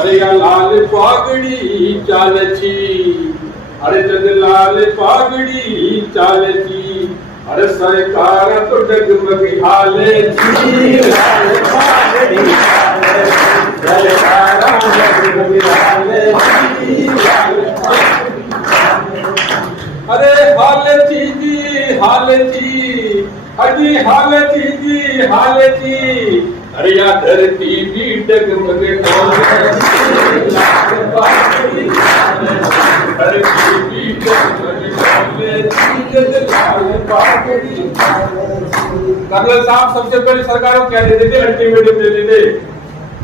अरे या लाल पागडी चालची, अरे जग लाल पागडी चालची, अरे सरकार तो डगमग हालेची, लाल पागडी चालची, सरकार डगमग हालेची, अरे हालची जी हालची, अजी हालची जी हालची, अरे या धरती भी डगमग डोलेची, लाल पागडी धरती भी डगमग डोलेची, जग लाल पागड़ी। कर्नल साहब सबसे पहले सरकार को क्या देते थे? अल्टीमेटम देते थे।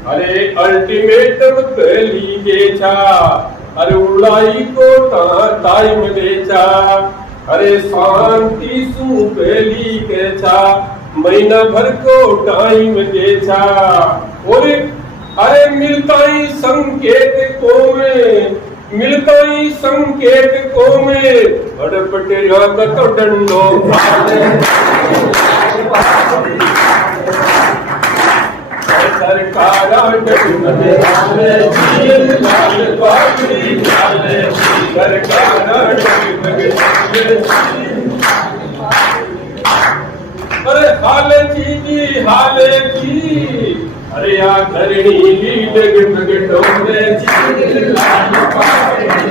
अरे अल्टीमेटम पहली देचा, अरे उड़ाई को टाइम देचा, अरे शांति सु पहली केचा, महीना भर को टाइम देचा, और अरे मिलता ही संकेत को में, मिलता ही संकेत को में, बड़ पटेरिया का तो डंडो सरकार डगमग हालेची, लाल पागड़ी चालची, सरकार डगमग हालेची, अरे हालेची जी हालेची, अरे या धरणी भी डगमग डोलेची, लाल पागड़ी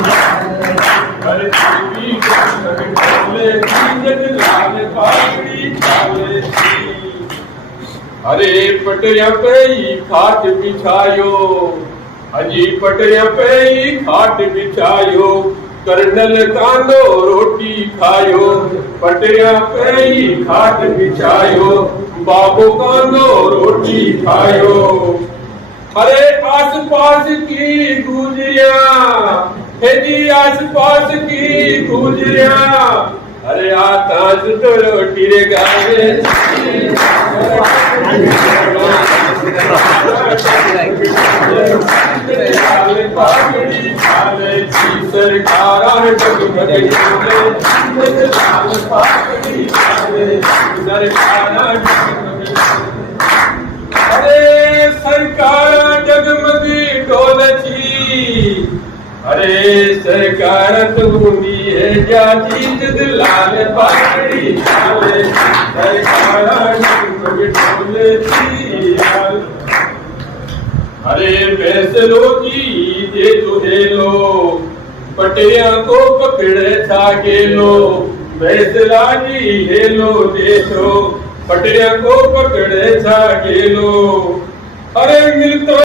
धरती भी डगमग डोलेची, जग लाल पागड़ी चालची। अरे पटरिया पे ही खाट बिछायो, अजी पटरिया पे ही खाट बिछायो, कर्नल कांदो रोटी खायो, पटरिया पे ही खाट बिछायो, बाबू कांदो रोटी खायो। अरे आस पास की गुजरिया, हे जी आस पास की गुजरिया, अरे आता तो रोटी रे गावे, लाल पागड़ी चालची, सरकार डगमग डोलेची, लाल पागड़ी चालची, सरकार डगमग, अरे सरकार डगमग डोलेची, अरे सरकार तुम्ही है जाती, जग लाल पागड़ी चालची, सरकार डगमग डोलेची। अरे फैसलो जी दे तो हेलो, पटिया को पकड़े था गेलो, फैसला जी हेलो देखो, पटिया को पकड़े था गेलो, अरे मिलता